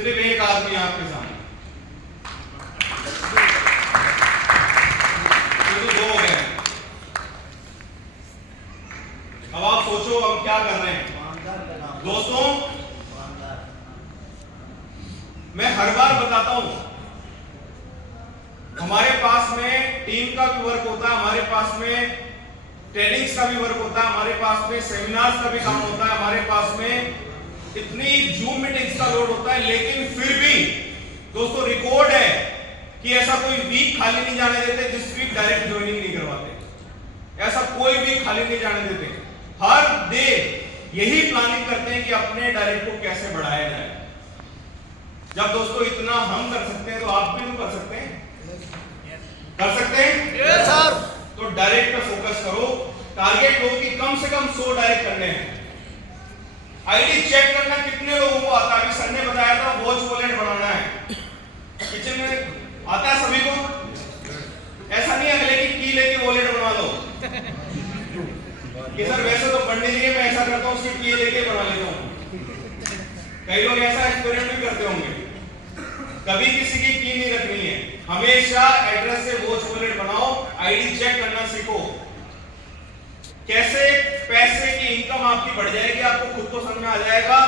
सिर्फ एक आदमी आपके सामने, तो दो हो गए। अब आप सोचो हम क्या कर रहे हैं दोस्तों। मैं हर बार बताता हूं, हमारे पास में टीम का भी वर्क होता है, हमारे पास में ट्रेनिंग्स का भी वर्क होता है, हमारे पास में सेमिनार्स का भी काम होता है, हमारे पास में इतनी जूम मीटिंग्स का लोड होता है, लेकिन फिर भी दोस्तों रिकॉर्ड है कि ऐसा कोई वीक खाली नहीं जाने देते जिस वीक डायरेक्ट ज्वाइनिंग नहीं करवाते। ऐसा कोई वीक खाली नहीं जाने देते। हर डे यही प्लानिंग करते हैं कि अपने डायरेक्ट को कैसे बढ़ाया जाए। जब दोस्तों इतना हम कर सकते हैं तो आप भी तो कर सकते हैं, कर सकते हैं यस सर। तो डायरेक्ट पे फोकस करो। टारगेट हो कि कम से कम 100 डायरेक्ट करने हैं। आईडी चेक करना कितने लोगों को आता है? अभी सर ने बताया था वॉच वॉलेट बनाना है, किचन में आता है सभी को। ऐसा नहीं अगले की लेके वॉलेट बना लो कि सर वैसे तो पंडित जी मैं ऐसा करता हूँ उसकी की लेके बना लेता हूँ। कई लोग ऐसा एक्सपेरिमेंट भी करते होंगे। कभी किसी की नहीं रखनी है, हमेशा एड्रेस से वॉच वॉलेट बनाओ, आईडी चेक करना सीखो। कैसे पैसे की इनकम आपकी बढ़ जाएगी आपको खुद को समझ में आ जाएगा।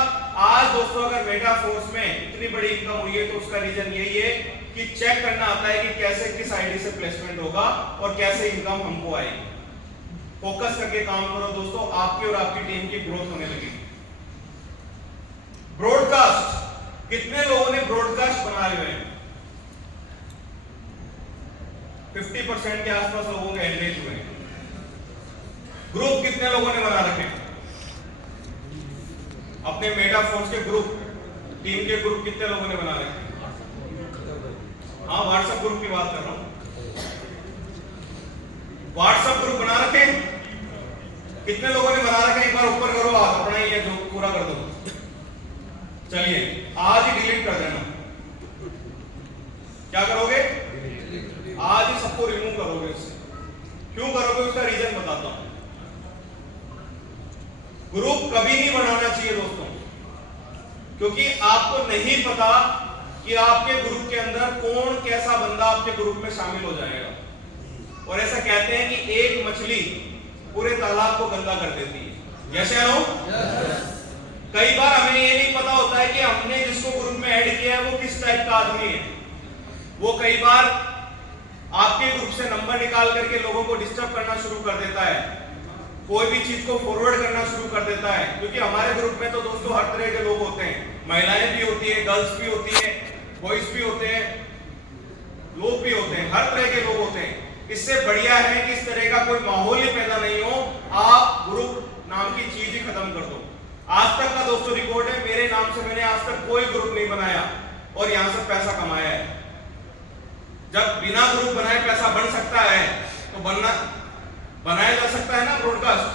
आज दोस्तों अगर मेटाफोर्स में इतनी बड़ी इनकम हुई है तो उसका रीजन यही है कि चेक करना आता है कि कैसे किस आईडी से प्लेसमेंट होगा और कैसे इनकम हमको आएगी। फोकस करके काम करो दोस्तों, आपकी और आपकी टीम की ग्रोथ होने लगेगी। ब्रॉडकास्ट, कितने लोगों ने ब्रॉडकास्ट बनाए हुए हैं? 50% के आसपास लोगों के एंगेज हुए हैं। ग्रुप कितने लोगों ने बना रखे हैं? अपने मेटाफोर्स के ग्रुप, टीम के ग्रुप कितने लोगों ने बना रखे हैं? हाँ, व्हाट्सएप ग्रुप की बात कर रहा हूं। व्हाट्सएप ग्रुप बना रखे हैं? कितने लोगों ने बना रखे हैं? एक बार ऊपर करो हाथ अपना, ये जो पूरा कर दो। चलिए आज ही डिलीट कर देना। क्या करोगे? आज ही सबको रिमूव करोगे इससे। क्यों करोगे उसका रीजन बताता हूं। ग्रुप कभी नहीं बनाना चाहिए दोस्तों, क्योंकि आपको नहीं पता कि आपके ग्रुप के अंदर कौन कैसा बंदा आपके ग्रुप में शामिल हो जाएगा। और ऐसा कहते हैं कि एक मछली पूरे तालाब को गंदा कर देती है। यस या नो? कई बार हमें ये नहीं पता होता है कि हमने जिसको ग्रुप में ऐड किया है वो किस टाइप का आदमी है। वो कई बार आपके ग्रुप से नंबर निकाल करके लोगों को डिस्टर्ब करना शुरू कर देता है, कोई भी चीज को फॉरवर्ड करना शुरू कर देता है। क्योंकि हमारे ग्रुप में तो दोस्तों हर तरह के लोग होते हैं, महिलाएं भी होती है, गर्ल्स भी होती है, बॉयज भी होते हैं, लोग भी होते हैं, हर तरह के लोग होते हैं। इससे बढ़िया है कि इस तरह का कोई माहौल ही पैदा नहीं हो, आप ग्रुप नाम की चीज ही खत्म कर दो। आज तक का दोस्तों रिकॉर्ड है, मेरे नाम से मैंने आज तक कोई ग्रुप नहीं बनाया और यहां से पैसा कमाया है। जब बिना ग्रुप बनाए पैसा बन सकता है तो बनाया जा सकता है ना ब्रॉडकास्ट।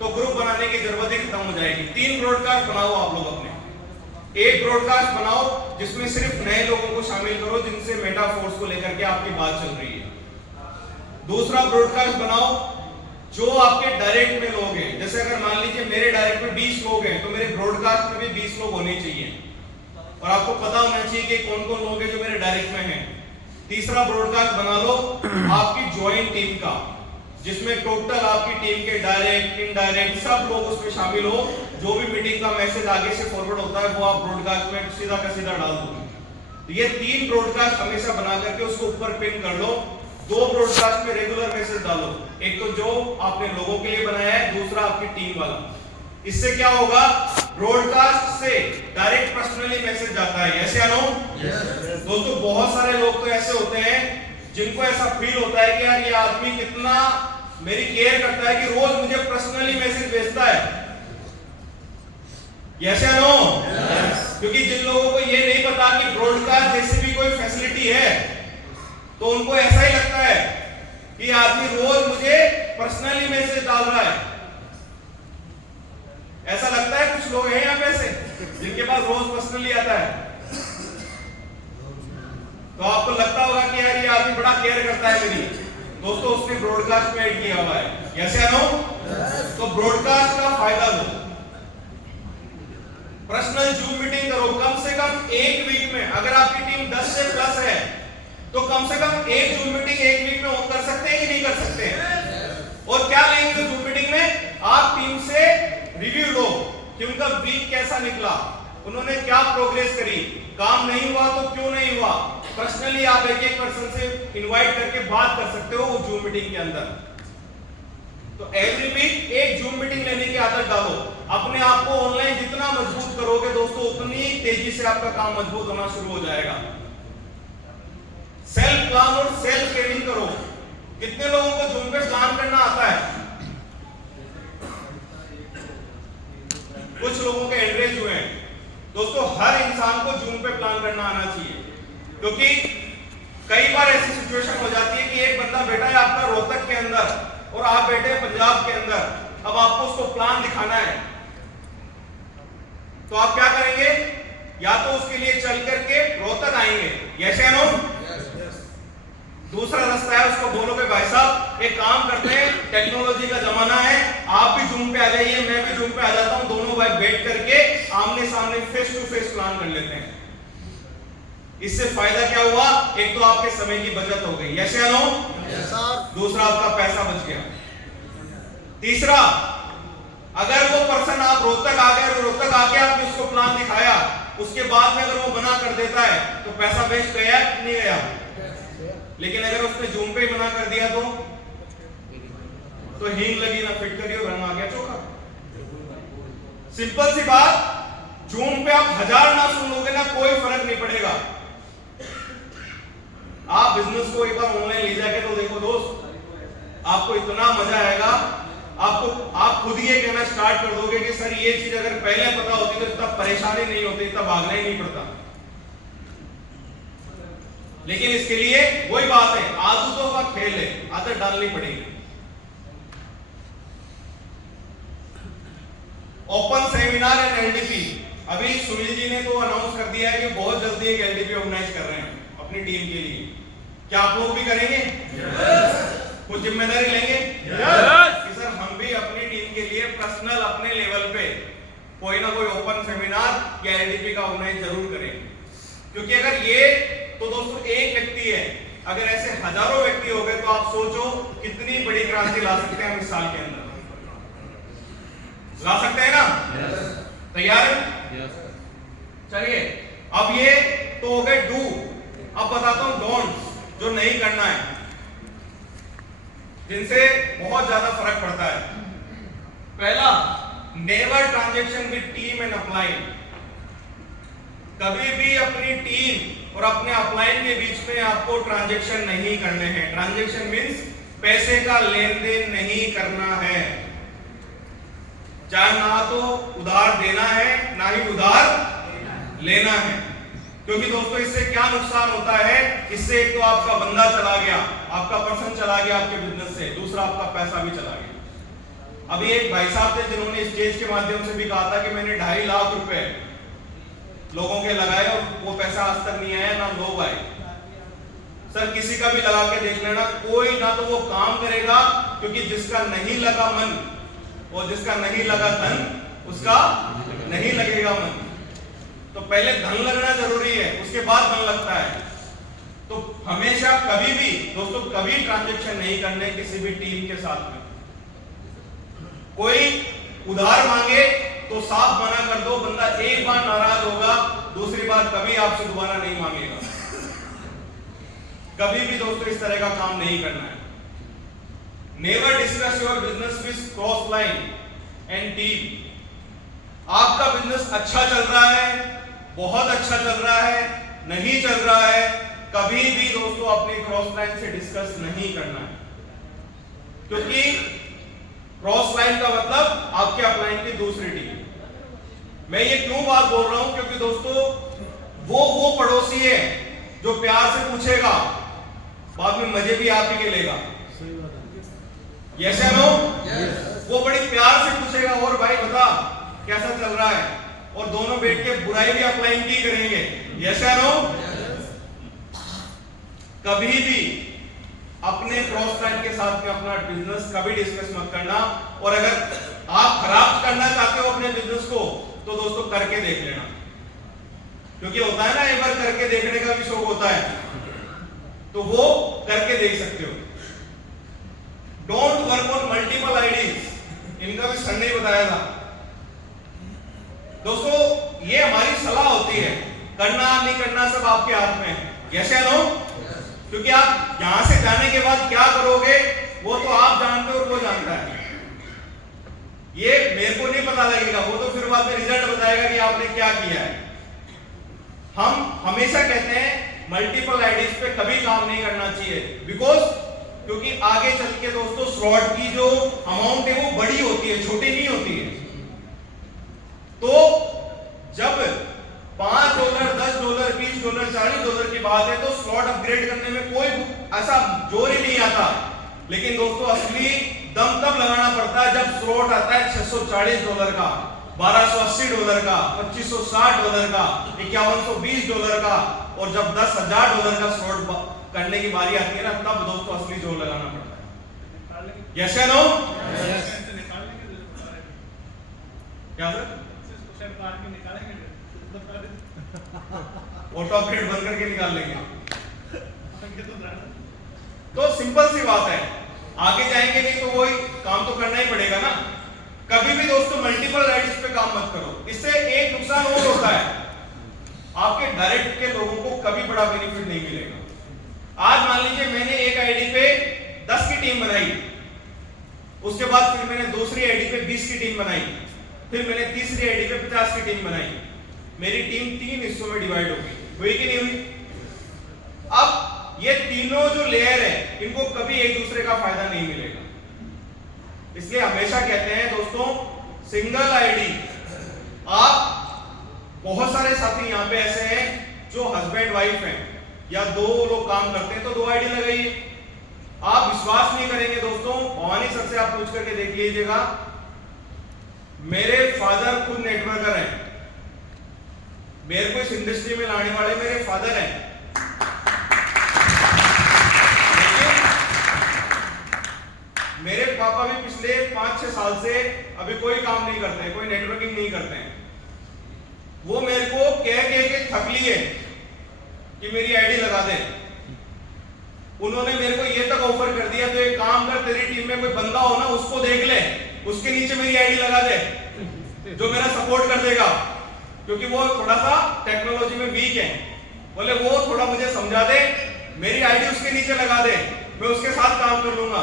तो ग्रुप बनाने की जरूरत ही खत्म हो जाएगी। 3 ब्रॉडकास्ट बनाओ आप लोग अपने। एक ब्रॉडकास्ट बनाओ जिसमें सिर्फ नए लोगों को शामिल करो जिनसे मेटाफोर्स को लेकर के आपकी बात चल रही है। दूसरा ब्रॉडकास्ट बनाओ जो आपके डायरेक्ट में लोग हैं। जैसे अगर मान लीजिए मेरे डायरेक्ट में 20 लोग हैं तो मेरे ब्रॉडकास्ट में भी 20 लोग होने चाहिए और आपको पता होना चाहिए कि कौन कौन लोग हैं जो मेरे डायरेक्ट में हैं। तीसरा ब्रॉडकास्ट बना लो आपकी ज्वाइंट टीम का, जिसमें टोटल आपकी टीम के डायरेक्ट इनडायरेक्ट सब लोग उसमें शामिल हो। जो भी मीटिंग का मैसेज आगे से फॉरवर्ड होता है वो आप ब्रॉडकास्ट में सीधा का सीधा डाल दो। तो ये 3 ब्रॉडकास्ट हमेशा बना करके उसको ऊपर पिन कर लो। 2 ब्रॉडकास्ट में रेगुलर मैसेज डालो, एक तो जो आपने लोगों के लिए बनाया है, दूसरा आपकी टीम वाला। इससे क्या होगा? ब्रॉडकास्ट से डायरेक्ट पर्सनली मैसेज जाता है। यस या नो? दोस्तों बहुत सारे लोग तो ऐसे होते हैं जिनको ऐसा फील होता है कि यार ये आदमी कितना मेरी केयर करता है कि रोज मुझे पर्सनली मैसेज भेजता है। यस या नो? क्योंकि जिन लोगों को ये नहीं पता कि ब्रॉडकास्ट जैसी भी कोई फैसिलिटी है तो उनको ऐसा ही लगता है कि आदमी रोज मुझे पर्सनली मैसेज डाल रहा है। ऐसा लगता है कुछ लोग हैं यहाँ पे ऐसे जिनके पास रोज पर्सनली आता है। तो आपको लगता होगा कि यार ये आदमी बड़ा केयर करता है मेरी। दोस्तों उसने ब्रॉडकास्ट में ऐड किया हुआ है। यस या नो? तो ब्रॉडकास्ट का फायदा लो। पर्सनल जूम मीटिंग करो कम से कम एक वीक में। अगर आपकी टीम 10 से प्लस है तो कम से कम एक जूम मीटिंग एक वीक में ऑन कर सकते हैं कि नहीं कर सकते हैं? और क्या लेंगे जूम मीटिंग में? आप टीम से रिव्यू लो कि उनका वीक कैसा निकला, उन्होंने क्या प्रोग्रेस करी, काम नहीं हुआ तो क्यों नहीं हुआ। पर्सनली आप एक एक पर्सन से इनवाइट करके बात कर सकते हो वो जूम मीटिंग के अंदर। तो एवरी वीक एक जूम मीटिंग लेने की आदत डालो। अपने आप को ऑनलाइन जितना मजबूत करोगे दोस्तों उतनी तेजी से आपका काम मजबूत होना शुरू हो जाएगा। सेल्फ प्लान और सेल्फ ट्रेनिंग करो। कितने लोगों को जूम पे प्लान करना आता है? कुछ लोगों के एंड्रेज हुए हैं। दोस्तों हर इंसान को जूम पे प्लान करना आना चाहिए, क्योंकि कई बार ऐसी सिचुएशन हो जाती है कि एक बंदा बैठा है आपका रोहतक के अंदर और आप बैठे हैं पंजाब के अंदर। अब आपको उसको प्लान दिखाना है तो आप क्या करेंगे? या तो उसके लिए चल करके रोहतक आएंगे, यस या नो? दूसरा रास्ता है उसको बोलोगे भाई साहब एक काम करते हैं, टेक्नोलॉजी का जमाना है, आप भी जूम पे आ जाइए, मैं भी जूम पे आ जाता हूं, दोनों भाई बैठ करके आमने सामने फेस टू फेस प्लान कर लेते हैं। इससे फायदा क्या हुआ? एक तो आपके समय की बचत हो गई, यस या नो? दूसरा आपका पैसा बच गया। तीसरा, अगर वो पर्सन आप रोहतक आ गए और रोहतक आके आपने उसको प्लान दिखाया, उसके बाद में अगर वो मना कर देता है तो पैसा वेस्ट गया नहीं गया? लेकिन अगर उसने जूम पे ही मना कर दिया तो हींग लगी ना फिटकरी और रंग आ गया चोखा। सिंपल सी बात, जूम पे आप 1000 ना सुन लोगे ना कोई फर्क नहीं पड़ेगा। आप बिजनेस को एक बार ऑनलाइन ले जाके तो देखो दोस्त, आपको इतना मजा आएगा, आप खुद ये कहना स्टार्ट कर दोगे कि सर ये चीज अगर पहले पता होती तो इतना परेशानी नहीं होती, इतना भागना ही नहीं पड़ता। लेकिन इसके लिए वही बात है, आदतों का खेल है, आदत डालनी पड़ेगी। ओपन सेमिनार एंड एलडीपी, अभी सुनील जी ने तो अनाउंस कर दिया है कि बहुत जल्दी एक एलडीपी ऑर्गेनाइज कर रहे हैं अपनी टीम के लिए। क्या आप लोग भी करेंगे? कुछ जिम्मेदारी लेंगे? कि सर हम भी अपनी टीम के लिए पर्सनल अपने लेवल पे कोई ना कोई ओपन सेमिनार या एलडीपी का ऑर्गेनाइज जरूर करें। क्योंकि अगर ये तो दोस्तों एक व्यक्ति है, अगर ऐसे हजारों व्यक्ति हो गए तो आप सोचो कितनी बड़ी क्रांति ला सकते हैं हम इस साल के अंदर। ला सकते हैं ना? तैयार है? चलिए, अब ये तो हो गए डू। अब बताता हूं डोंट्स, जो नहीं करना है, जिनसे बहुत ज्यादा फर्क पड़ता है। पहला, never transaction with team and upline. कभी भी अपनी टीम और अपने अपलाइन के बीच में आपको ट्रांजैक्शन नहीं करने हैं। ट्रांजैक्शन मींस पैसे का लेन देन नहीं करना है। चाहे ना तो उधार देना है ना ही उधार लेना है। क्योंकि दोस्तों इससे क्या नुकसान होता है? इससे एक तो आपका बंदा चला गया, आपका पर्सन चला गया आपके बिजनेस से, दूसरा आपका पैसा भी चला गया। अभी एक भाई साहब थे जिन्होंने स्टेज के माध्यम से भी कहा था कि मैंने 2.5 लाख रुपए लोगों के लगाए और वो पैसा आज तक नहीं आया, ना लोग आए। सर किसी का भी लगा के देख लेना, कोई ना तो वो काम करेगा, क्योंकि जिसका नहीं लगा मन और जिसका नहीं लगा धन उसका नहीं लगेगा मन। तो पहले धन लगना जरूरी है, उसके बाद मन लगता है। तो हमेशा कभी भी दोस्तों कभी ट्रांजैक्शन नहीं करने किसी भी टीम के साथ में। कोई उधार मांगे तो साफ मना कर दो, बंदा एक बार नाराज होगा, दूसरी बार कभी आपसे दोबारा नहीं मांगेगा। कभी भी दोस्तों इस तरह का काम नहीं करना है। Never discuss your business with cross line and team. आपका बिजनेस अच्छा चल रहा है, बहुत अच्छा चल रहा है, नहीं चल रहा है, कभी भी दोस्तों अपनी क्रॉस लाइन से डिस्कस नहीं करना है। क्योंकि क्रॉस लाइन का मतलब आपके अपलाइन की दूसरी टीम। मैं ये क्यों बात बोल रहा हूं? क्योंकि दोस्तों वो पड़ोसी है जो प्यार से पूछेगा, बाद में मजे भी आप ही के लेगा। यस या नो? वो बड़ी प्यार से पूछेगा, और भाई बता कैसा चल रहा है, और दोनों बैठ के बुराई भी अपलाइन की करेंगे। यस या नो? कभी भी अपने क्रॉस लाइन के साथ में अपना बिजनेस कभी डिस्कस मत करना। और अगर आप खराब करना चाहते हो अपने बिजनेस को तो दोस्तों करके देख लेना, क्योंकि होता है ना एक बार करके देखने का भी शौक होता है, तो वो करके देख सकते हो। Don't work on multiple IDs, इनका भी सर ने बताया था दोस्तों। ये हमारी सलाह होती है, करना नहीं करना सब आपके हाथ में है, यस या नो? क्योंकि आप यहां से जाने के बाद क्या करोगे वो तो आप जानते हो और वो जानता है, ये मेरे को नहीं पता लगेगा, वो तो फिर बाद में रिजल्ट बताएगा कि आपने क्या किया है। हम हमेशा कहते हैं मल्टीपल आईडीज पे कभी काम नहीं करना चाहिए, बिकॉज क्योंकि आगे चल के दोस्तों स्लॉट की जो अमाउंट है वो बड़ी होती है, छोटी नहीं होती है। तो जब $5, $10, $20, $40 की बात है तो स्लॉट अपग्रेड करने में कोई ऐसा जोर ही नहीं आता, लेकिन दोस्तों असली दम तब लगाना पड़ता है जब स्लॉट आता है $640 का, $1280 का, $2560 का, $5120 का, और जब $10,000 का स्लॉट करने की बारी आती है ना, तब दोस्तों असली जोर लगाना पड़ता है, यस या नो? क्या सर? ऑटो अपग्रेड बंद करके निकाल लेंगे, तो सिंपल सी बात है, आगे जाएंगे नहीं तो वही काम तो करना ही पड़ेगा ना। कभी भी दोस्तों मल्टीपल आईडीज पे काम मत करो, इससे एक नुकसान और होता है, आपके डायरेक्ट के लोगों को कभी बड़ा बेनिफिट नहीं मिलेगा। आज मान लीजिए मैंने एक आईडी पे 10 की टीम बनाई, उसके बाद फिर मैंने दूसरी आईडी पे 20 की टीम बनाई, फिर मैंने तीसरी आईडी पे 50 की टीम बनाई, मेरी टीम 3 हिस्सों में डिवाइड हो गई, हुई कि नहीं हुई? अब ये तीनों जो लेयर है इनको कभी एक दूसरे का फायदा नहीं मिलेगा, इसलिए हमेशा कहते हैं दोस्तों सिंगल आईडी। आप बहुत सारे साथी यहाँ पे ऐसे हैं जो हस्बैंड वाइफ हैं या 2 लोग काम करते हैं, तो 2 आईडी लगाइए। आप विश्वास नहीं करेंगे दोस्तों, भवानी सर से आप पूछ करके देख लीजिएगा, मेरे फादर खुद नेटवर्कर हैं, मेरे को इस इंडस्ट्री में लाने वाले मेरे फादर हैं, मेरे पापा भी पिछले 5-6 साल से अभी कोई काम नहीं करते हैं, कोई नेटवर्किंग नहीं करते हैं। वो मेरे को कह के थक लिए कि मेरी आईडी लगा दे। उन्होंने मेरे को ये तक ऑफर कर दिया, तो एक काम कर, तेरी टीम में कोई बंदा हो ना उसको देख ले, उसके नीचे मेरी आईडी लगा दे, जो मेरा सपोर्ट कर देगा, क्योंकि वो थोड़ा सा टेक्नोलॉजी में वीक है। बोले वो थोड़ा मुझे समझा दे, मेरी आईडी उसके नीचे लगा दे, मैं उसके साथ काम कर लूंगा।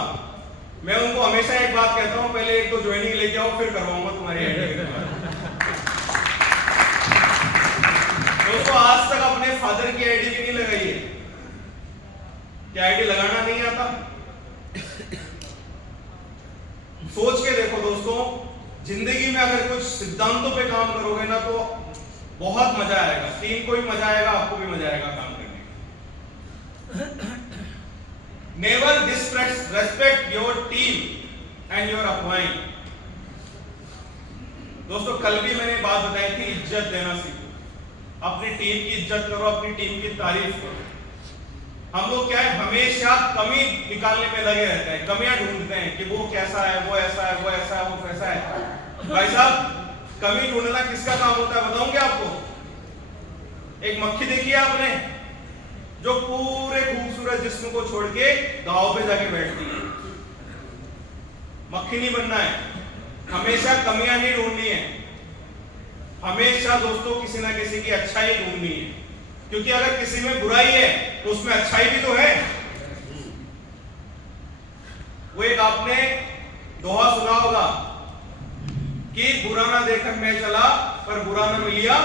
मैं उनको हमेशा एक बात कहता हूं, पहले एक तो ज्वाइनिंग लेके आओ, फिर करवाऊंगा तुम्हारी आईडी। दोस्तों आज तक अपने फादर की आईडी भी नहीं लगाई है, क्या आईडी लगाना नहीं आता? सोच के देखो दोस्तों, जिंदगी में अगर कुछ सिद्धांतों पे काम करोगे ना तो बहुत मजा आएगा, टीम को भी मजा आएगा, आपको भी मजा आएगा काम करने में। Never disrespect your team and your upline। दोस्तों कल भी मैंने बात बताई थी, इज्जत देना सीखो, अपनी टीम की इज्जत करो, अपनी टीम की तारीफ करो। हम लोग क्या है, हमेशा कमी निकालने में लगे रहते हैं, कमियां ढूंढते हैं कि वो कैसा है, वो ऐसा है, वो ऐसा है, वो कैसा है। भाई साहब कमी ढूंढना किसका काम होता है बताऊंगे आपको? एक मक्खी देखी है आपने, जो पूरे खूबसूरत जिस्म को छोड़ के गांव पे जाके बैठती है। मक्खी नहीं बनना है, हमेशा कमियां नहीं ढूंढनी है, हमेशा दोस्तों किसी ना किसी की अच्छाई ढूंढनी है, क्योंकि अगर किसी में बुराई है तो उसमें अच्छाई भी तो है। वो एक आपने दोहा सुना होगा कि बुरा ना देखकर मैं चला पर बुरा ना मिलिया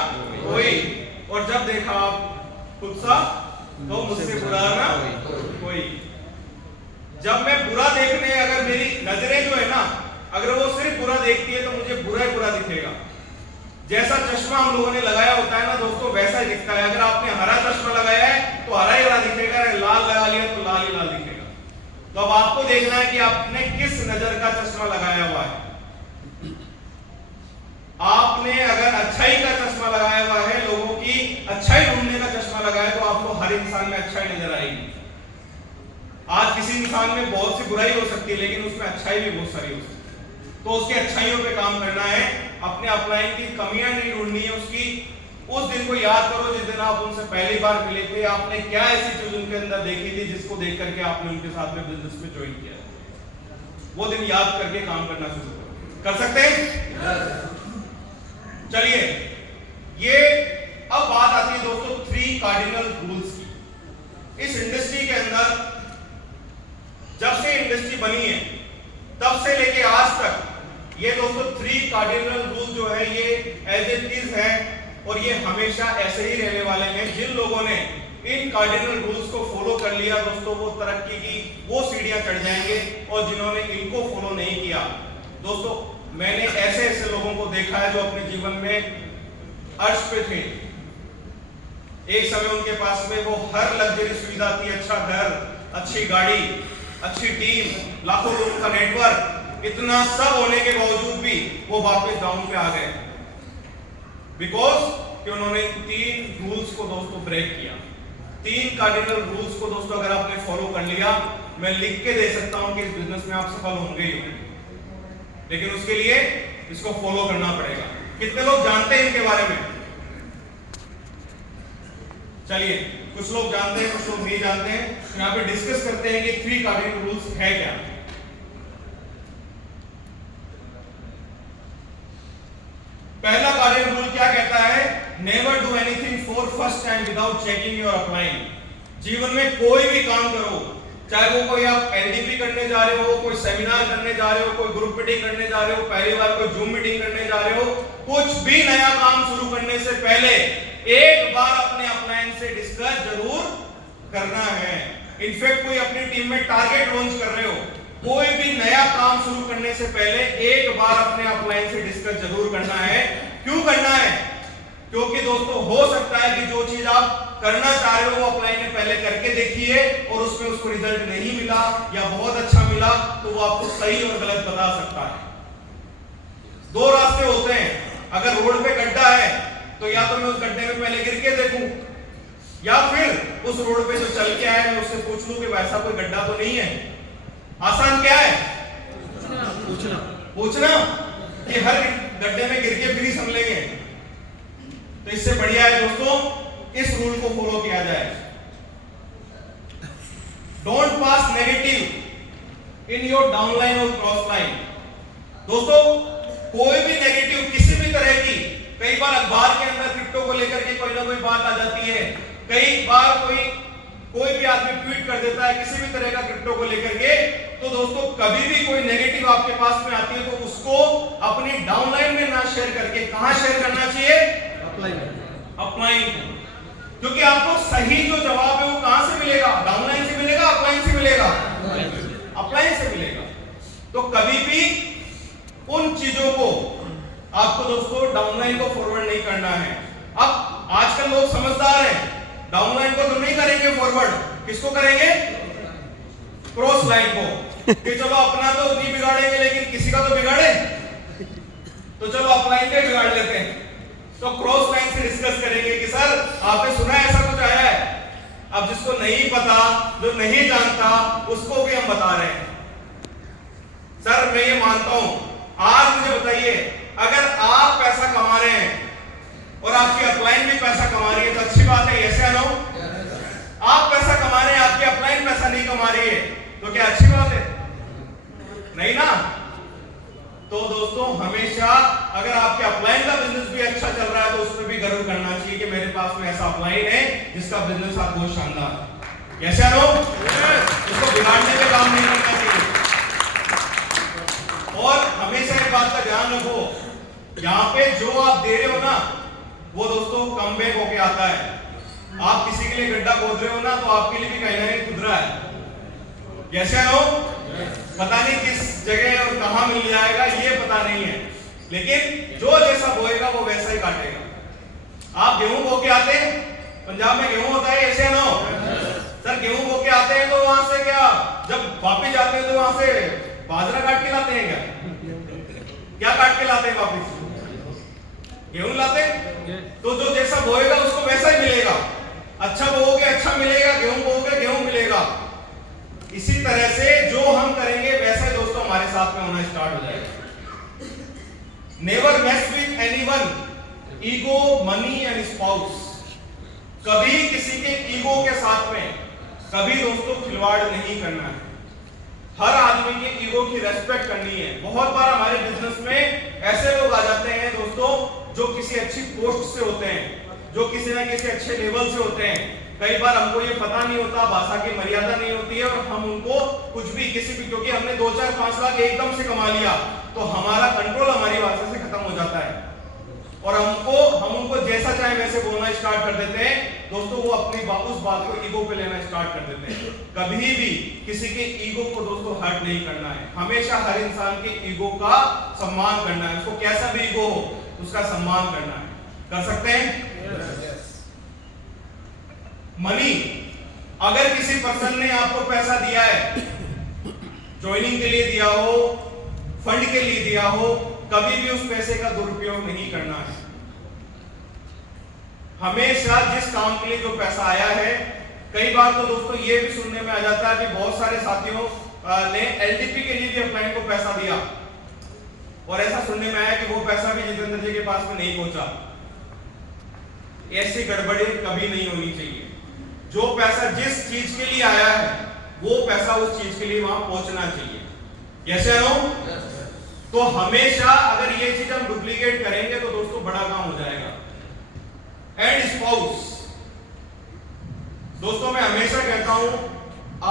कोई, और जब देखा आप खुद सा तो मुझसे बुरा ना कोई। जब मैं बुरा देखने, अगर मेरी नजरें जो है ना, अगर वो सिर्फ बुरा देखती है तो मुझे बुरा ही बुरा दिखेगा। जैसा चश्मा हम लोगों ने लगाया होता है ना दोस्तों, वैसा ही दिखता है। अगर आपने हरा चश्मा लगाया है तो हरा ही हरा दिखेगा, लाल लगा लिया तो लाल ही लाल दिखेगा। तो अब आपको देखना है कि आपने किस नजर का चश्मा लगाया हुआ है। आपने अगर अच्छाई का चश्मा लगाया हुआ है, लोगों की अच्छाई ढूंढने का चश्मा लगाया, तो आपको हर इंसान में अच्छाई नजर आएगी। आज किसी इंसान में बहुत सी बुराई हो सकती है, लेकिन उसमें अच्छाई भी बहुत सारी हो सकती है। तो उसकी अच्छाइयों पे काम करना है, अपने अपलाइन की कमियां नहीं ढूंढनी है, उसकी उस दिन को याद करो जिस दिन आप उनसे पहली बार मिले थे। आपने क्या ऐसी चीज उनके अंदर देखी थी जिसको देख करके आपने उनके साथ में बिजनेस में ज्वाइन किया, वो दिन याद करके काम करना शुरू करो। कर सकते हैं? चलिए, ये अब बात आती है दोस्तों 3 कार्डिनल रूल्स की। इस इंडस्ट्री के अंदर जब से इंडस्ट्री बनी है तब से लेके आज तक ये दोस्तों 3 कार्डिनल रूल जो है ये एज इट इज है और ये हमेशा ऐसे ही रहने वाले हैं। जिन लोगों ने इन कार्डिनल रूल्स को फॉलो कर लिया दोस्तों, वो तरक्की की वो सीढ़ियां चढ़ जाएंगे, और जिन्होंने इनको फॉलो नहीं किया दोस्तों, मैंने ऐसे ऐसे लोगों को देखा है जो अपने जीवन में अर्श पे थे। एक समय उनके पास में वो हर लग्जरी सुविधा थी, अच्छा घर, अच्छी गाड़ी, अच्छी टीम, लाखों लोगों का नेटवर्क, इतना सब होने के बावजूद भी वो वापस डाउन पे आ गए, बिकॉज कि उन्होंने 3 रूल्स को दोस्तों ब्रेक किया। 3 कार्डिनल रूल्स को दोस्तों अगर आपने फॉलो कर लिया, मैं लिख के दे सकता हूं कि इस बिजनेस में आप सफल होंगे ही होंगे, लेकिन उसके लिए इसको फॉलो करना पड़ेगा। कितने लोग जानते हैं इनके बारे में? चलिए, कुछ लोग जानते हैं, कुछ लोग नहीं जानते हैं। यहाँ पे डिस्कस करते हैं कि 3 कार्डिनल रूल्स है क्या। पहला कार्डिनल रूल क्या कहता है? Never do anything for first time without checking your upline. जीवन में कोई भी काम करो, चाहे वो कोई आप एलडीपी करने जा रहे हो, कोई सेमिनार करने जा रहे हो, कोई ग्रुप मीटिंग करने जा रहे हो, पहली बार कोई जूम मीटिंग करने जा रहे हो, कुछ भी नया काम शुरू करने से पहले एक बार अपने अपलाइन से डिस्कस जरूर करना है। इनफैक्ट कोई अपनी टीम में टारगेट लॉन्च कर रहे हो, कोई भी नया काम शुरू करने से पहले एक बार अपने अपलाइन से डिस्कस जरूर करना है। क्यों करना है? क्योंकि दोस्तों हो सकता है कि जो चीज आप करना चाह रहे हो वो अपलाइन ने पहले करके देखी है और उसमें उसको रिजल्ट नहीं मिला या बहुत अच्छा मिला, तो वो आपको सही और गलत बता सकता है। 2 रास्ते होते हैं, अगर रोड पे गड्ढा है तो या तो मैं उस गड्ढे में पहले गिर के देखूं, या फिर उस रोड पे जो चल के आया मैं उससे पूछ लूं कि वैसा कोई गड्ढा तो नहीं है। आसान क्या है? पूछना कि हर गड्ढे में गिर के फिर ही संभलेंगे। तो इससे बढ़िया है दोस्तों इस रूल को फॉलो किया जाए। Don't pass negative in your downline और क्रॉस लाइन। दोस्तों कोई भी नेगेटिव किसी भी तरह की, कई बार अखबार के अंदर क्रिप्टो को लेकर के कोई ना कोई बात आ जाती है, कई बार कोई भी आदमी ट्वीट कर देता है किसी भी तरह का क्रिप्टो को लेकर के, तो दोस्तों कभी भी कोई नेगेटिव आपके पास में आती है तो उसको अपनी डाउनलाइन में ना शेयर करके कहां शेयर करना चाहिए? अपलाइन। क्योंकि आपको सही जो जवाब है वो कहां से मिलेगा? डाउनलाइन से मिलेगा, अपलाइन से मिलेगा? अपलाइन से मिलेगा। तो कभी भी उन चीजों को आपको दोस्तों डाउनलाइन को फॉरवर्ड नहीं करना है। अब आजकल लोग समझदार हैं, डाउनलाइन को तो नहीं करेंगे फॉरवर्ड, किसको करेंगे? क्रॉस लाइन को, कि चलो अपना तो नहीं बिगाड़ेंगे लेकिन किसी का तो बिगाड़े, तो चलो अपलाइन पे बिगाड़ लेते हैं। तो क्रॉस लाइन से डिस्कस करेंगे कि सर आपने सुना है ऐसा कुछ आया है। अब जिसको नहीं पता, जो नहीं जानता, उसको भी हम बता रहे हैं। सर मैं ये मानता हूं, आज मुझे बताइए, अगर आप पैसा कमा रहे हैं और आपकी अपलाइन भी पैसा कमा रही है तो अच्छी बात है, ऐसे ना हो? आप पैसा कमा रहे हैं, आपकी अपलाइन पैसा नहीं कमा रही है, तो क्या अच्छी बात है? नहीं ना। तो दोस्तों हमेशा अगर आपके अपलाइन का बिजनेस भी अच्छा चल रहा है तो उसमें भी गर्व करना चाहिए कि मेरे पास में ऐसा अपलाइन है जिसका बिजनेस आज बहुत शानदार है। ऐसा नो, उसको बिगाड़ने पे काम नहीं करना चाहिए। और हमेशा एक बात का ध्यान रखो, यहाँ पे जो आप दे रहे हो ना वो दोस्तों कम बैक होके आता है। आप किसी के लिए गड्ढा खोद रहे हो ना तो आपके लिए भी कहीं ना कहीं खुद रहा है। कैसे नो, पता नहीं किस जगह और कहां मिल जाएगा ये पता नहीं है, लेकिन जो जैसा बोएगा वो वैसा ही काटेगा। आप गेहूं बो के आते हैं, पंजाब में गेहूं होता है, ऐसे नो सर, गेहूं बो के आते हैं तो वहां से क्या जब वापस जाते हैं तो वहां से बाजरा काट के लाते हैं? क्या काट के लाते हैं वापस? गेहूं लाते हैं। तो जो जैसा बोएगा उसको वैसा ही मिलेगा। अच्छा बोओगे अच्छा मिलेगा, गेहूं बोओगे गेहूं मिलेगा। इसी तरह से जो हम करेंगे वैसा दोस्तों हमारे साथ में होना स्टार्ट हो जाएगा। Never mess with anyone ego, money and spouse. कभी किसी के ईगो के साथ में कभी दोस्तों खिलवाड़ नहीं करना है। हर आदमी के ईगो की रेस्पेक्ट करनी है। बहुत बार हमारे बिजनेस में ऐसे लोग आ जाते हैं दोस्तों जो किसी अच्छी पोस्ट से होते हैं, जो किसी ना किसी अच्छे लेवल से होते हैं। कई बार हमको ये पता नहीं होता, भाषा की मर्यादा नहीं होती है, और हम उनको कुछ भी किसी भी, क्योंकि हमने 2, 4, 5 लाख एकदम से कमा लिया तो हमारा कंट्रोल हमारी भाषा से खत्म हो जाता है और हम उनको जैसा चाहे वैसे बोलना स्टार्ट कर देते हैं। दोस्तों वो अपनी उस बात को ईगो पे लेना स्टार्ट कर देते हैं। कभी भी किसी के ईगो को दोस्तों हर्ट नहीं करना है। हमेशा हर इंसान के ईगो का सम्मान करना है। उसको कैसा भी ईगो हो उसका सम्मान करना है। कर सकते हैं? मनी, अगर किसी पर्सन ने आपको पैसा दिया है, ज्वाइनिंग के लिए दिया हो, फंड के लिए दिया हो, कभी भी उस पैसे का दुरुपयोग नहीं करना है। हमेशा जिस काम के लिए जो पैसा आया है, कई बार तो दोस्तों ये भी सुनने में आ जाता है कि बहुत सारे साथियों ने एलटीपी के लिए भी अपलाइन को पैसा दिया और ऐसा सुनने में आया कि वो पैसा भी जितेंद्र जी के पास में नहीं पहुंचा। ऐसी गड़बड़ी कभी नहीं होनी चाहिए। जो पैसा जिस चीज के लिए आया है वो पैसा उस चीज के लिए वहां पहुंचना चाहिए। यस या नो? तो हमेशा अगर ये चीज हम डुप्लीकेट करेंगे तो दोस्तों बड़ा काम हो जाएगा। एंड स्पाउस, दोस्तों मैं हमेशा कहता हूं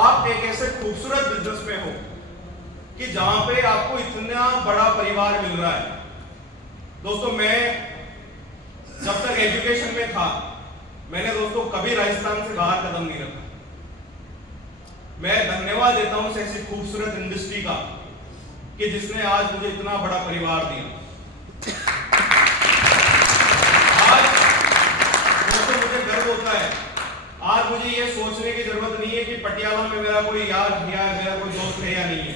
आप एक ऐसे खूबसूरत बिजनेस में हो कि जहां पे आपको इतना बड़ा परिवार मिल रहा है। दोस्तों मैं जब तक एजुकेशन में था मैंने दोस्तों कभी राजस्थान से बाहर कदम नहीं रखा। मैं धन्यवाद देता हूं ऐसी खूबसूरत इंडस्ट्री का कि जिसने आज मुझे इतना बड़ा परिवार दिया। आज दोस्तों मुझे गर्व होता है, आज मुझे ये सोचने की जरूरत नहीं है कि पटियाला में मेरा कोई यार या मेरा कोई दोस्त है या नहीं है।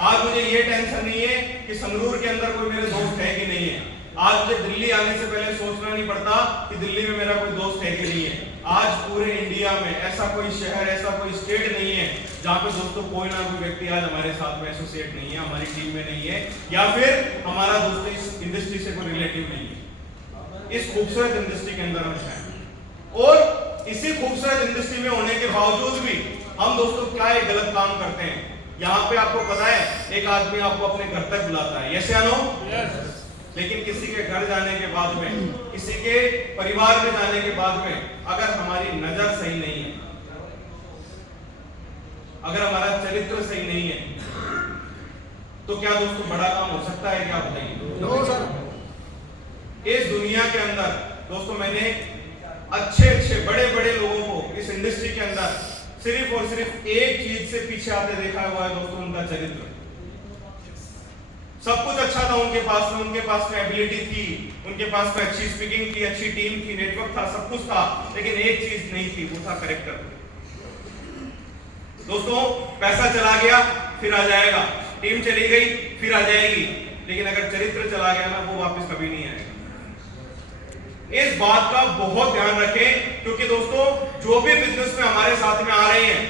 आज मुझे ये टेंशन नहीं है कि संगरूर के अंदर कोई मेरे दोस्त है कि नहीं है। आज मुझे दिल्ली आने से पहले सोचना नहीं पड़ता कि दिल्ली में मेरा कोई दोस्त है कि नहीं है। आज पूरे इंडिया में ऐसा कोई शहर, ऐसा कोई स्टेट नहीं है जहां पे दोस्तों कोई ना कोई व्यक्ति आज हमारे साथ में एसोसिएट नहीं है, हमारी टीम में नहीं है, या फिर हमारा दोस्त इस इंडस्ट्री से कोई रिलेटिव नहीं है। इस खूबसूरत इंडस्ट्री के अंदर हम हैं और इसी खूबसूरत इंडस्ट्री में होने के बावजूद भी हम दोस्तों क्या एक गलत काम करते हैं। यहाँ पे आपको पता है एक आदमी आपको अपने घर तक बुलाता है, यस या नो? लेकिन किसी के घर जाने के बाद में, किसी के परिवार में जाने के बाद में अगर हमारी नजर सही नहीं है, अगर हमारा चरित्र सही नहीं है, तो क्या दोस्तों बड़ा काम हो सकता है? क्या बताइए? No sir. इस दुनिया के अंदर दोस्तों मैंने अच्छे बड़े लोगों को इस इंडस्ट्री के अंदर सिर्फ और सिर्फ एक चीज से पीछे आते देखा हुआ है दोस्तों, उनका चरित्र। सब कुछ अच्छा था उनके पास में एबिलिटी थी, उनके पास में अच्छी स्पीकिंग थी, अच्छी टीम थी, नेटवर्क था, सब कुछ था, लेकिन एक चीज नहीं थी, वो था कैरेक्टर। दोस्तों पैसा चला गया फिर आ जाएगा, टीम चली गई फिर आ जाएगी, लेकिन अगर चरित्र चला गया ना वो वापस कभी नहीं आएगा। इस बात का बहुत ध्यान रखें, क्योंकि दोस्तों जो भी बिजनेस में हमारे साथ में आ रहे हैं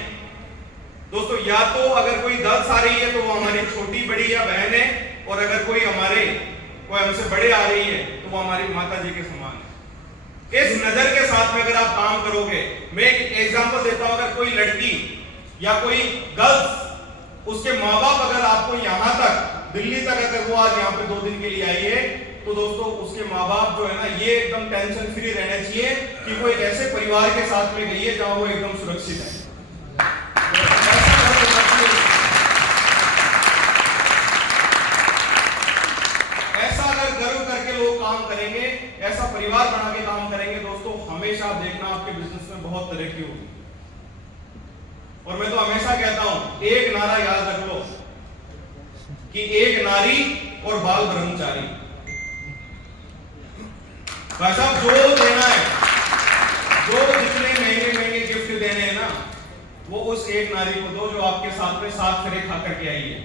दोस्तों, या तो अगर कोई गर्ल्स आ रही है तो वो हमारी छोटी बड़ी या बहन है, और अगर कोई हमसे बड़े आ रही है तो वो हमारी माता जी के समान है। इस नजर के साथ में अगर आप काम करोगे, मैं एक एग्जांपल देता हूं, अगर कोई लड़की या कोई गर्ल्स, उसके माँ बाप अगर आपको यहां तक दिल्ली तक अगर वो आज यहाँ पे 2 दिन के लिए आई है, तो दोस्तों उसके माँ बाप जो है ना, ये एकदम टेंशन फ्री रहना चाहिए कि वो एक ऐसे परिवार के साथ में गई है जहां वो एकदम सुरक्षित है। ऐसा अगर गर्व करके लोग काम करेंगे, ऐसा परिवार बना के काम करेंगे दोस्तों, हमेशा देखना आपके बिजनेस में बहुत तरक्की होगी। और मैं तो हमेशा कहता हूं, एक नारा याद रख लो कि एक नारी और बाल ब्रह्मचारी। भाई साहब जो देना है, जो जितने महंगे गिफ्ट देने हैं ना, वो उस एक नारी को दो जो आपके साथ में 7 फेरे खा करके आई है,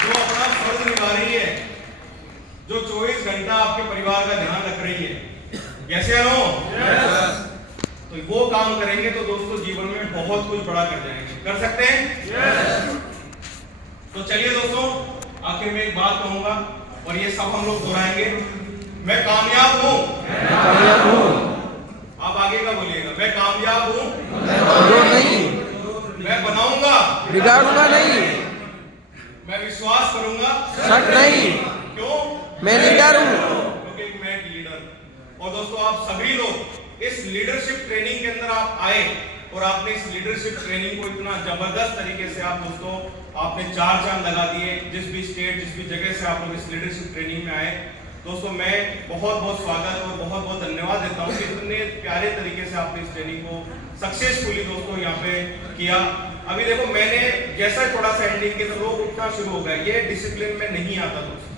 जो अपना फर्ज निभा रही है, जो 24 घंटा आपके परिवार का ध्यान रख रही है। कैसे नो? तो वो काम करेंगे तो दोस्तों जीवन में बहुत कुछ बड़ा कर जाएंगे। कर सकते हैं? तो चलिए दोस्तों आखिर में एक बात कहूंगा और ये सब हम लोग दोहराएंगे, मैं कामयाब हूं। आप आगे का बोलिएगा, मैं कामयाब हूं, मैं बनाऊंगा, बिगाड़ूंगा नहीं, मैं विश्वास करूंगा, शक नहीं, क्यों? मैं लीडर हूँ। क्योंकि मैं एक लीडर। और दोस्तों आप सभी लोग इस लीडरशिप ट्रेनिंग के अंदर आप आए और आपने इस लीडरशिप ट्रेनिंग को इतना जबरदस्त तरीके से आप दोस्तों आपने 4 चांद लगा दिए। जिस भी स्टेट, जिस भी जगह से आप लोग इस लीडरशिप ट्रेनिंग में आए, दोस्तों मैं बहुत बहुत स्वागत और बहुत बहुत धन्यवाद देता हूँ कि इतने प्यारे तरीके से आपने इस ट्रेनिंग को सक्सेसफुली दोस्तों यहाँ पे किया। अभी देखो मैंने जैसा थोड़ा सा एंडिंग के तो लोग उठना शुरू हो गए, ये डिसिप्लिन में नहीं आता दोस्तों।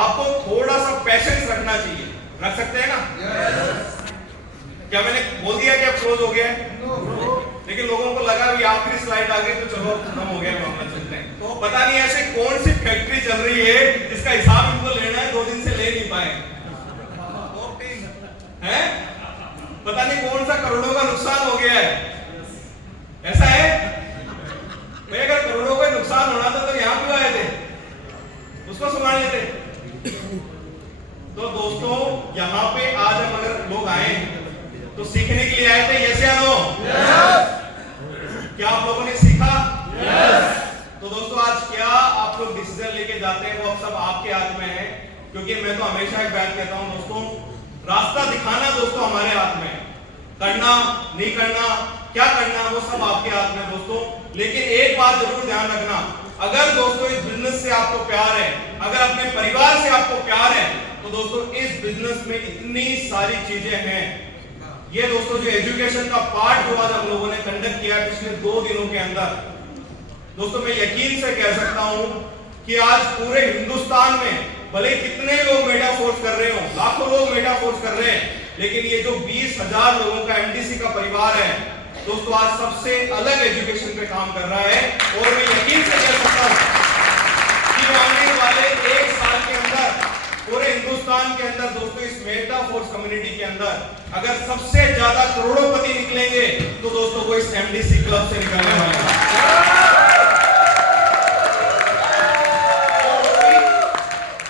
आपको थोड़ा सा पैशेंस रखना चाहिए, रख सकते हैं ना? क्या मैंने बोल दिया कि अब क्लोज हो गया है? लेकिन लोगों को लगा भी आखिरी स्लाइड आ गई तो चलो खत्म हो गया, मामला चलते हैं। तो पता नहीं ऐसे कौन सी फैक्ट्री चल रही है जिसका हिसाब इनको लेना है, 2 दिन से ले नहीं पाए हैं? पता नहीं कौन सा करोड़ों का नुकसान हो गया है, ऐसा है भाई? अगर करोड़ों का नुकसान होना था तो यहाँ क्यों आए थे? उसको संभाल लेते। तो दोस्तों यहाँ पे आज हम अगर लोग आए तो सीखने के लिए आए थे, यस या नो? क्या आप लोगों ने सीखा? तो दोस्तों आज क्या आप लोग डिसीजन लेके जाते हैं वो अब सब आपके हाथ में है। क्योंकि मैं तो हमेशा एक बात कहता हूं दोस्तों, रास्ता दिखाना दोस्तों हमारे हाथ में है, करना नहीं करना, क्या करना वो सब आपके हाथ में दोस्तों। लेकिन एक बात जरूर ध्यान रखना, अगर दोस्तों इस बिजनेस से आपको प्यार है, अगर अपने परिवार से आपको प्यार है, तो दोस्तों इस बिजनेस में इतनी सारी चीजें हैं। ये दोस्तों जो एजुकेशन का पार्ट जो आज हम लोगों ने कंडक्ट किया पिछले 2 दिनों के अंदर, दोस्तों मैं यकीन से कह सकता हूं कि आज पूरे हिंदुस्तान में भले कितने लोग मेटाफोर्स कर रहे हो, लाखों लोग मेटाफोर्स कर रहे हैं, लेकिन ये जो 20,000 लोगों का एमडीसी का परिवार है दोस्तों, आज सबसे अलग एजुकेशन पे काम कर रहा है। और मैं यकीन से कह सकता हूं कि आने वाले 1 साल के अंदर पूरे हिंदुस्तान के अंदर दोस्तों इस मेटाफोर्स कम्युनिटी के अंदर अगर सबसे ज्यादा करोड़पति निकलेंगे तो दोस्तों वो इस एमडीसी क्लब से निकलने वाले हैं।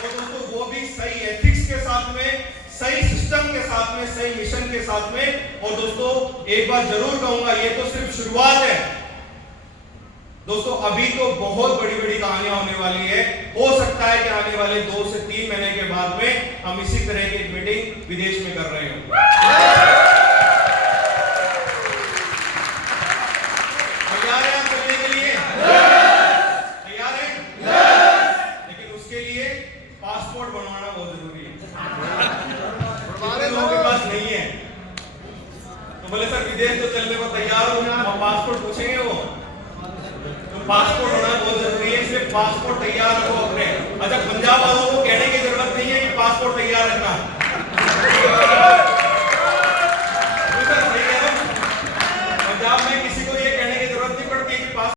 और दोस्तों वो भी सही एथिक्स के साथ में, सही सिस्टम के साथ में, सही मिशन के साथ में। और दोस्तों एक बात जरूर कहूंगा, ये तो सिर्फ शुरुआत है दोस्तों, अभी तो बहुत बड़ी बड़ी कहानियां होने वाली है। हो सकता है कि आने वाले 2 से 3 महीने के बाद में हम इसी तरह की एक मीटिंग विदेश में कर रहे हो। तैयार हैं आप करने के लिए? तैयार हैं? लेकिन उसके लिए पासपोर्ट बनवाना बहुत जरूरी है। लोगों के पास नहीं है तो बोले सर विदेश तो चलने को तैयार हो, पासपोर्ट पूछेंगे वो, पासपोर्ट होना बहुत जरूरी है, इसलिए पासपोर्ट तैयार रखो अपने। अच्छा पंजाब वालों को कहने की जरूरत नहीं है कि पासपोर्ट तैयार रखना,